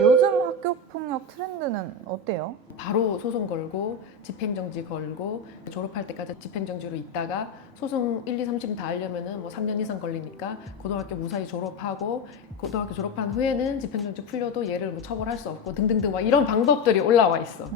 요즘 학교 폭력 트렌드는 어때요? 바로 소송 걸고 집행정지 걸고 졸업할 때까지 집행정지로 있다가 소송 1, 2, 3심 다 하려면은 뭐 3년 이상 걸리니까 고등학교 무사히 졸업하고 고등학교 졸업한 후에는 집행정지 풀려도 얘를 뭐 처벌할 수 없고 등등등 막 이런 방법들이 올라와 있어.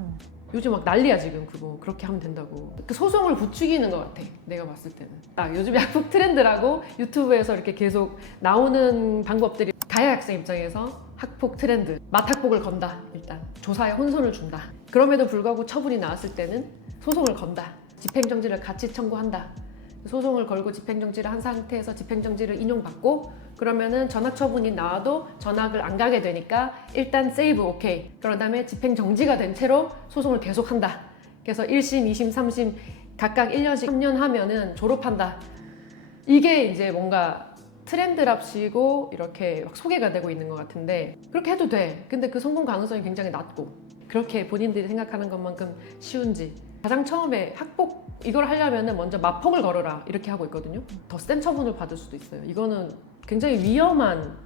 요즘 막 난리야 지금. 그거 그렇게 하면 된다고. 그 소송을 부추기는 것 같아 내가 봤을 때는. 요즘 약폭 트렌드라고 유튜브에서 이렇게 계속 나오는 방법들이 가해 학생 입장에서 학폭 트렌드, 맞학폭을 건다. 일단 조사에 혼선을 준다. 그럼에도 불구하고 처분이 나왔을 때는 소송을 건다. 집행정지를 같이 청구한다. 소송을 걸고 집행정지를 한 상태에서 집행정지를 인용받고 그러면은 전학처분이 나와도 전학을 안 가게 되니까 일단 세이브 오케이. 그런 다음에 집행정지가 된 채로 소송을 계속한다. 그래서 1심, 2심, 3심 각각 1년씩 3년 하면은 졸업한다. 이게 이제 뭔가 트렌드랍시고 이렇게 막 소개가 되고 있는 것 같은데 그렇게 해도 돼. 근데 그 성공 가능성이 굉장히 낮고 그렇게 본인들이 생각하는 것만큼 쉬운지. 가장 처음에 학폭 이걸 하려면은 먼저 마폭을 걸어라 이렇게 하고 있거든요. 더 센 처분을 받을 수도 있어요. 이거는 굉장히 위험한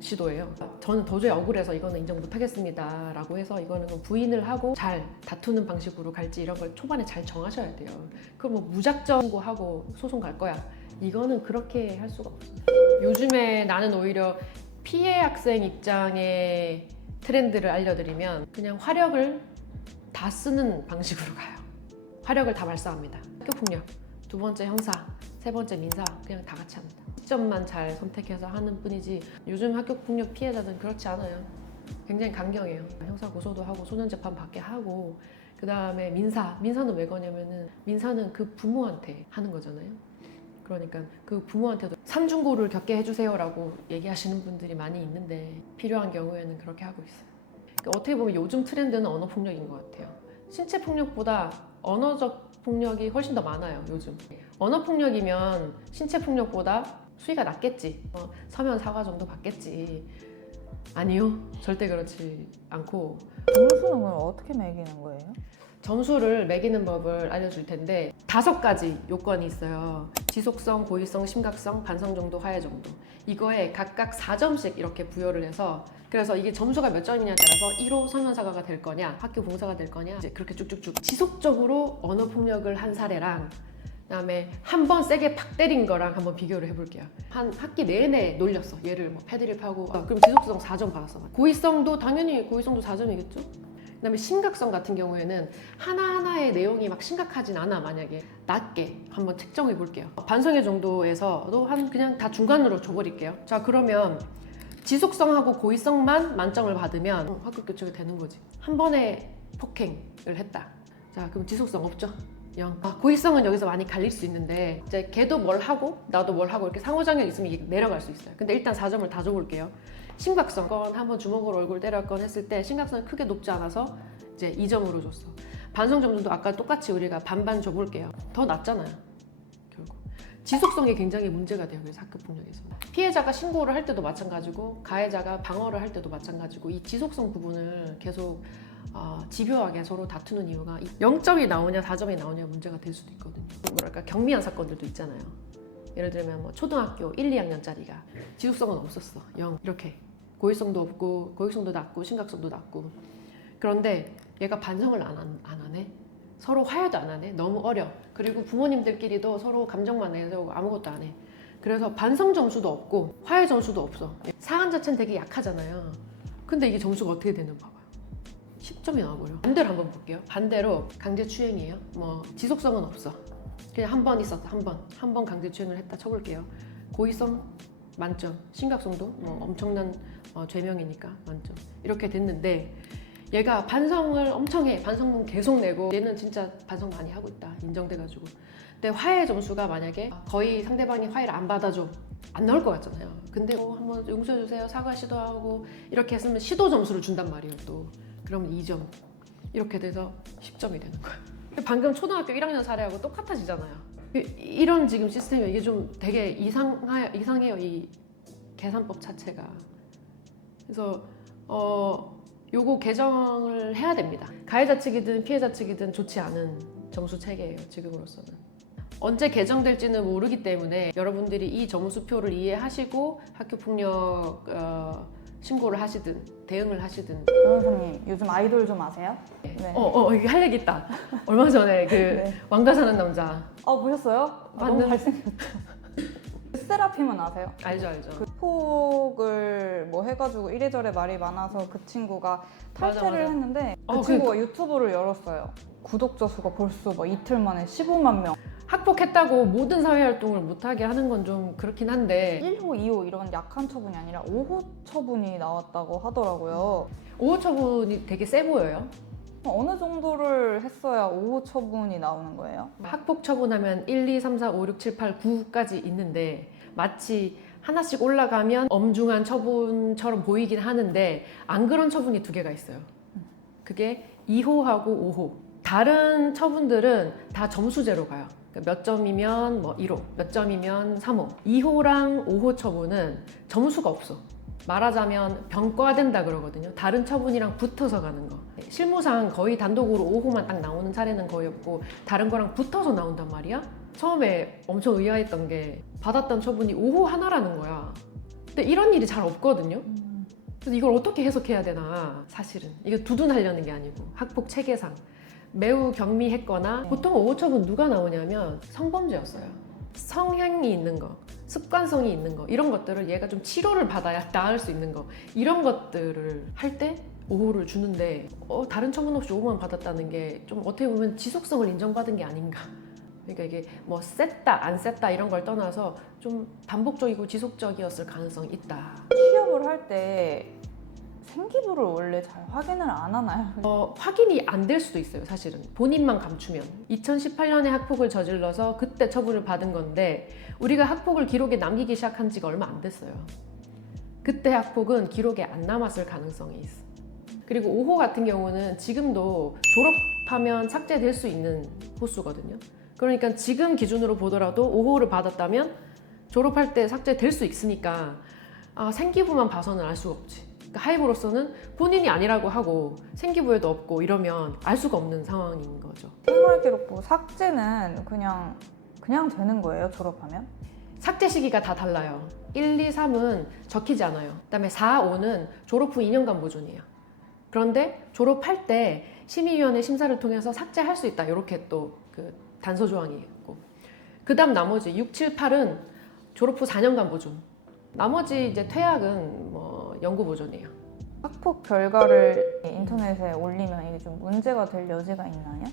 시도예요. 저는 도저히 억울해서 이거는 인정 못하겠습니다 라고 해서 이거는 부인을 하고 잘 다투는 방식으로 갈지 이런 걸 초반에 잘 정하셔야 돼요. 그럼 뭐 무작정 신고하고 소송 갈 거야, 이거는 그렇게 할 수가 없어요. 요즘에 나는 오히려 피해 학생 입장의 트렌드를 알려드리면 그냥 화력을 다 쓰는 방식으로 가요. 화력을 다 발사합니다. 학교폭력, 두 번째 형사, 세 번째 민사 그냥 다 같이 합니다. 시점만 잘 선택해서 하는 뿐이지 요즘 학교폭력 피해자들은 그렇지 않아요. 굉장히 강경해요. 형사 고소도 하고 소년재판 받게 하고 그 다음에 민사는 왜 거냐면은 민사는 그 부모한테 하는 거잖아요. 그러니까 그 부모한테도 삼중고를 겪게 해주세요라고 얘기하시는 분들이 많이 있는데 필요한 경우에는 그렇게 하고 있어요. 그러니까 어떻게 보면 요즘 트렌드는 언어폭력인 것 같아요. 신체폭력보다 언어적 폭력이 훨씬 더 많아요 요즘. 언어폭력이면 신체폭력보다 수위가 낮겠지. 서면 사과 정도 받겠지. 아니요, 절대 그렇지 않고. 점수는 그럼 어떻게 매기는 거예요? 점수를 매기는 법을 알려줄 텐데 5가지 요건이 있어요. 지속성, 고의성, 심각성, 반성 정도, 화해 정도. 이거에 각각 4점씩 이렇게 부여를 해서 그래서 이게 점수가 몇 점이냐에 따라서 1호 서면사과가 될 거냐, 학교 봉사가 될 거냐 이제 그렇게 쭉쭉쭉 지속적으로 언어 폭력을 한 사례랑 그다음에 한 번 세게 팍 때린 거랑 한번 비교를 해볼게요. 한 학기 내내 놀렸어. 얘를 뭐 패드립하고 그럼 지속성 4점 받았어. 고의성도 당연히 고의성도 4점이겠죠? 그다음에 심각성 같은 경우에는 하나하나의 내용이 막 심각하진 않아. 만약에 낮게 한번 측정해 볼게요. 반성의 정도에서도 한 그냥 다 중간으로 줘버릴게요. 자, 그러면 지속성하고 고의성만 만점을 받으면 학교 교체가 되는 거지. 한 번에 폭행을 했다. 자, 그럼 지속성 없죠? 0. 고의성은 여기서 많이 갈릴 수 있는데 이제 걔도 뭘 하고 나도 뭘 하고 이렇게 상호작용이 있으면 이게 내려갈 수 있어요. 근데 일단 4점을 다 줘볼게요. 심각성, 건 한번 주먹으로 얼굴 때렸건 했을 때 심각성이 크게 높지 않아서 이제 2점으로 줬어. 반성 정도도 아까 똑같이 우리가 반반 줘볼게요. 더 낮잖아요. 결국 지속성이 굉장히 문제가 돼요. 그래서 학교폭력에서 피해자가 신고를 할 때도 마찬가지고 가해자가 방어를 할 때도 마찬가지고 이 지속성 부분을 계속 집요하게 서로 다투는 이유가 0점이 나오냐 4점이 나오냐 문제가 될 수도 있거든요. 뭐랄까 경미한 사건들도 있잖아요. 예를 들면 뭐 초등학교 1, 2학년짜리가 지속성은 없었어. 0. 이렇게 고의성도 없고 고의성도 낮고 심각성도 낮고 그런데 얘가 반성을 안 하네. 서로 화해도 안 하네. 너무 어려. 그리고 부모님들끼리도 서로 감정만 내세우고 아무것도 안 해. 그래서 반성 점수도 없고 화해 점수도 없어. 사안 자체는 되게 약하잖아요. 근데 이게 점수가 어떻게 되는 봐봐요. 10점이 나와버려. 반대로 한번 볼게요. 반대로 강제추행이에요. 뭐 지속성은 없어. 그냥 한 번 있었다. 한 번 강제추행을 했다 쳐볼게요. 고의성 만점, 심각성도 뭐 엄청난 죄명이니까 만점. 이렇게 됐는데 얘가 반성을 엄청 해. 반성문 계속 내고 얘는 진짜 반성 많이 하고 있다. 인정돼가지고. 근데 화해 점수가 만약에 거의 상대방이 화해를 안 받아줘. 안 나올 것 같잖아요. 근데 한번 용서해주세요. 사과 시도하고 이렇게 했으면 시도 점수를 준단 말이에요. 또 그러면 2점. 이렇게 돼서 10점이 되는 거예요. 방금 초등학교 1학년 사례하고 똑같아지잖아요. 이런 지금 시스템이 이게 좀 되게 이상해요. 이 계산법 자체가. 그래서 요거 개정을 해야 됩니다. 가해자 측이든 피해자 측이든 좋지 않은 점수 체계예요. 지금으로서는. 언제 개정될지는 모르기 때문에 여러분들이 이 점수표를 이해하시고 학교폭력 신고를 하시든 대응을 하시든. 변호사님 요즘 아이돌 좀 아세요? 네. 이게 할 얘기 있다. 얼마 전에 그 네. 왕가 사는 남자 보셨어요? 너무 맞는- 잘생겼죠. 르세라핌은 아세요? 알죠. 그 폭을 뭐 해가지고 이래저래 말이 많아서 그 친구가 탈퇴를 맞아. 했는데 그 어, 친구가 유튜브를 열었어요. 구독자 수가 벌써 막 이틀 만에 15만 명. 학폭했다고 모든 사회 활동을 못하게 하는 건 좀 그렇긴 한데 1호, 2호 이런 약한 처분이 아니라 5호 처분이 나왔다고 하더라고요. 5호 처분이 되게 세 보여요. 어느 정도를 했어야 5호 처분이 나오는 거예요? 학폭 처분하면 1, 2, 3, 4, 5, 6, 7, 8, 9까지 있는데 마치 하나씩 올라가면 엄중한 처분처럼 보이긴 하는데 안 그런 처분이 두 개가 있어요. 그게 2호하고 5호. 다른 처분들은 다 점수제로 가요. 그러니까 몇 점이면 뭐 1호, 몇 점이면 3호. 2호랑 5호 처분은 점수가 없어. 말하자면 병과된다 그러거든요. 다른 처분이랑 붙어서 가는 거. 실무상 거의 단독으로 5호만 딱 나오는 사례는 거의 없고 다른 거랑 붙어서 나온단 말이야. 처음에 엄청 의아했던 게 받았던 처분이 5호 하나라는 거야. 근데 이런 일이 잘 없거든요. 그래서 이걸 어떻게 해석해야 되나 사실은. 이게 두둔하려는 게 아니고 학폭 체계상 매우 경미했거나 보통 5호 처분 누가 나오냐면 성범죄였어요. 성향이 있는 거, 습관성이 있는 거 이런 것들을 얘가 좀 치료를 받아야 나을 수 있는 거 이런 것들을 할 때 5호를 주는데 다른 처분 없이 5호만 받았다는 게 좀 어떻게 보면 지속성을 인정받은 게 아닌가. 그러니까 이게 뭐 셌다 안 셌다 이런 걸 떠나서 좀 반복적이고 지속적이었을 가능성이 있다. 취업을 할 때 생기부를 원래 잘 확인을 안 하나요? 확인이 안 될 수도 있어요. 사실은 본인만 감추면 2018년에 학폭을 저질러서 그때 처분을 받은 건데 우리가 학폭을 기록에 남기기 시작한 지가 얼마 안 됐어요. 그때 학폭은 기록에 안 남았을 가능성이 있어. 그리고 5호 같은 경우는 지금도 졸업하면 삭제될 수 있는 호수거든요. 그러니까 지금 기준으로 보더라도 5호를 받았다면 졸업할 때 삭제될 수 있으니까 생기부만 봐서는 알 수가 없지. 그러니까 하이브로서는 본인이 아니라고 하고 생기부에도 없고 이러면 알 수가 없는 상황인 거죠. 생활기록부 삭제는 그냥 되는 거예요, 졸업하면? 삭제 시기가 다 달라요. 1, 2, 3은 적히지 않아요. 그다음에 4, 5는 졸업 후 2년간 보존이에요. 그런데 졸업할 때 심의위원회 심사를 통해서 삭제할 수 있다. 이렇게 또 그 단서 조항이 있고. 그다음 나머지 6, 7, 8은 졸업 후 4년간 보존. 나머지 이제 퇴학은 뭐 영구 보존이에요. 학폭 결과를 인터넷에 올리면 이게 좀 문제가 될 여지가 있나요?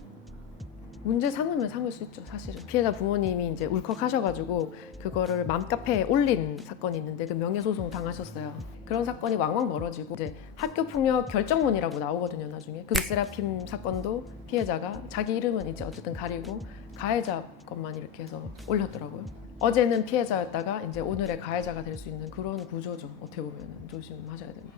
문제 삼으면 삼을 수 있죠, 사실은. 피해자 부모님이 이제 울컥하셔가지고 그거를 맘카페에 올린 사건이 있는데 그 명예소송 당하셨어요. 그런 사건이 왕왕 벌어지고 이제 학교폭력 결정문이라고 나오거든요, 나중에. 그 르세라핌 사건도 피해자가 자기 이름은 이제 어쨌든 가리고 가해자 것만 이렇게 해서 올렸더라고요. 어제는 피해자였다가 이제 오늘의 가해자가 될 수 있는 그런 구조죠. 어떻게 보면 조심하셔야 됩니다.